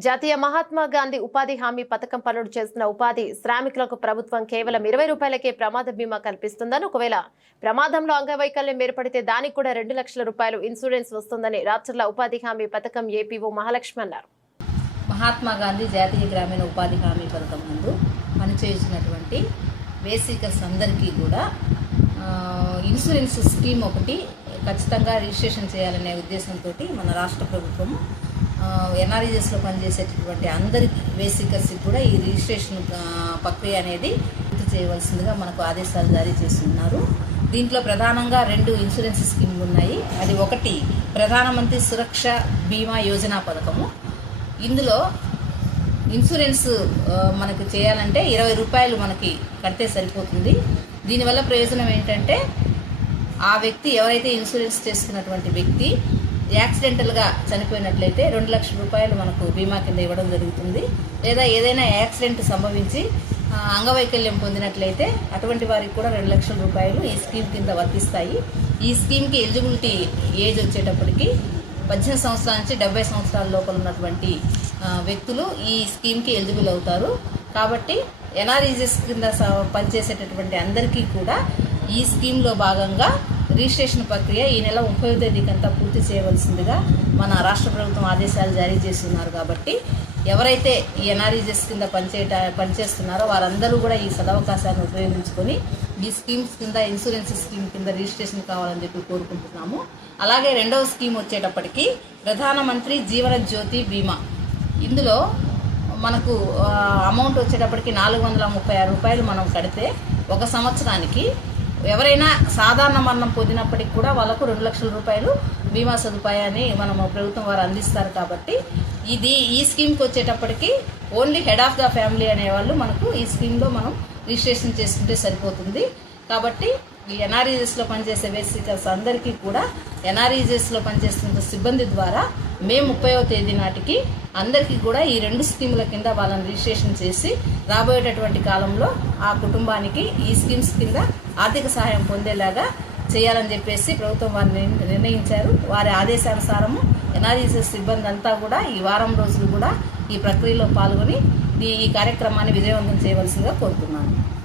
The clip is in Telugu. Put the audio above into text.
జాతీయ మహాత్మా గాంధీ ఉపాధి హామీ పథకం పనులు చేస్తున్న ఉపాధి శ్రామికులకు ప్రభుత్వం కేవలం ఇరవై రూపాయలకే ప్రమాద బీమా కల్పిస్తుందని ఒకవేళ ప్రమాదంలో అంగవైకల్యం ఏర్పడితే దానికి కూడా రెండు లక్షల రూపాయలు ఇన్సూరెన్స్ వస్తుందని రాచర్ల ఉపాధి హామీ పథకం ఏపీఓ మహాలక్ష్మి అన్నారు. మహాత్మా గాంధీ జాతీయ గ్రామీణ ఉపాధి హామీ పథకం ముందు పనిచేసినటువంటి బేసికర్స్ అందరికీ కూడా ఇన్సూరెన్స్ స్కీమ్ ఒకటి ఖచ్చితంగా రిజిస్ట్రేషన్ చేయాలనే ఉద్దేశంతో మన రాష్ట్ర ప్రభుత్వం ఎన్ఆర్ఈఎస్లో పనిచేసేటటువంటి అందరి బేసికర్స్కి కూడా ఈ రిజిస్ట్రేషన్ ప్రక్రియ అనేది పూర్తి చేయవలసిందిగా మనకు ఆదేశాలు జారీ చేస్తున్నారు. దీంట్లో ప్రధానంగా రెండు ఇన్సూరెన్స్ స్కీమ్ ఉన్నాయి. అది ఒకటి ప్రధానమంత్రి సురక్ష బీమా యోజన పథకము. ఇందులో ఇన్సూరెన్స్ మనకు చేయాలంటే ఇరవై రూపాయలు మనకి కడితే సరిపోతుంది. దీనివల్ల ప్రయోజనం ఏంటంటే ఆ వ్యక్తి ఎవరైతే ఇన్సూరెన్స్ చేసుకున్నటువంటి వ్యక్తి యాక్సిడెంటల్గా చనిపోయినట్లయితే రెండు లక్షల రూపాయలు మనకు బీమా కింద ఇవ్వడం జరుగుతుంది. లేదా ఏదైనా యాక్సిడెంట్ సంభవించి అంగవైకల్యం పొందినట్లయితే అటువంటి వారికి కూడా రెండు లక్షల రూపాయలు ఈ స్కీమ్ కింద వర్తిస్తాయి. ఈ స్కీమ్కి ఎలిజిబిలిటీ ఏజ్ వచ్చేటప్పటికి పద్దెనిమిది సంవత్సరాల నుంచి డెబ్బై సంవత్సరాల లోపల ఉన్నటువంటి వ్యక్తులు ఈ స్కీమ్కి ఎలిజిబుల్ అవుతారు. కాబట్టి ఎన్ఆర్ఈజెస్ కింద స- పనిచేసేటటువంటి అందరికీ కూడా ఈ స్కీమ్లో భాగంగా రిజిస్ట్రేషన్ ప్రక్రియ ఈ నెల ముప్పై తేదీకంతా పూర్తి చేయవలసిందిగా మన రాష్ట్ర ప్రభుత్వం ఆదేశాలు జారీ చేస్తున్నారు కాబట్టి ఎవరైతే ఈ ఎన్ఆర్ఈజెస్ కింద పనిచేయట పనిచేస్తున్నారో వారందరూ కూడా ఈ సదవకాశాన్ని ఉపయోగించుకొని ఈ స్కీమ్స్ కింద ఇన్సూరెన్స్ స్కీమ్ కింద రిజిస్ట్రేషన్ కావాలని చెప్పి కోరుకుంటున్నాము. అలాగే రెండవ స్కీమ్ వచ్చేటప్పటికి ప్రధానమంత్రి జీవన జ్యోతి బీమా. ఇందులో మనకు అమౌంట్ వచ్చేటప్పటికి నాలుగు వందల ముప్పై ఆరు రూపాయలు మనం కడితే ఒక సంవత్సరానికి ఎవరైనా సాధారణ మరణం పొందినప్పటికి కూడా వాళ్ళకు రెండు లక్షల రూపాయలు బీమా సదుపాయాన్ని మనము ప్రభుత్వం వారు అందిస్తారు కాబట్టి ఇది ఈ స్కీమ్కి వచ్చేటప్పటికి only head of the family అనేవాళ్ళు మనకు ఈ స్కీమ్లో మనం రిజిస్ట్రేషన్ చేసుకుంటే సరిపోతుంది. కాబట్టి ఈ ఎన్ఆర్ఈజెస్లో పనిచేసే బేసికర్స్ అందరికీ కూడా ఎన్ఆర్ఈజెస్లో పనిచేస్తున్న సిబ్బంది ద్వారా మే ముప్పైవ తేదీ నాటికి అందరికీ కూడా ఈ రెండు స్కీముల కింద వాళ్ళని రిజిస్ట్రేషన్ చేసి రాబోయేటటువంటి కాలంలో ఆ కుటుంబానికి ఈ స్కీమ్స్ కింద ఆర్థిక సహాయం పొందేలాగా చేయాలని చెప్పేసి ప్రభుత్వం వారు నిర్ణ- నిర్ణయించారు. వారి ఆదేశానుసారము ఎన్ఆర్ఈసెస్ సిబ్బంది అంతా కూడా ఈ వారం రోజులు కూడా ఈ ప్రక్రియలో పాల్గొని ఈ ఈ కార్యక్రమాన్ని విజయవంతం చేయవలసిందిగా కోరుతున్నాను.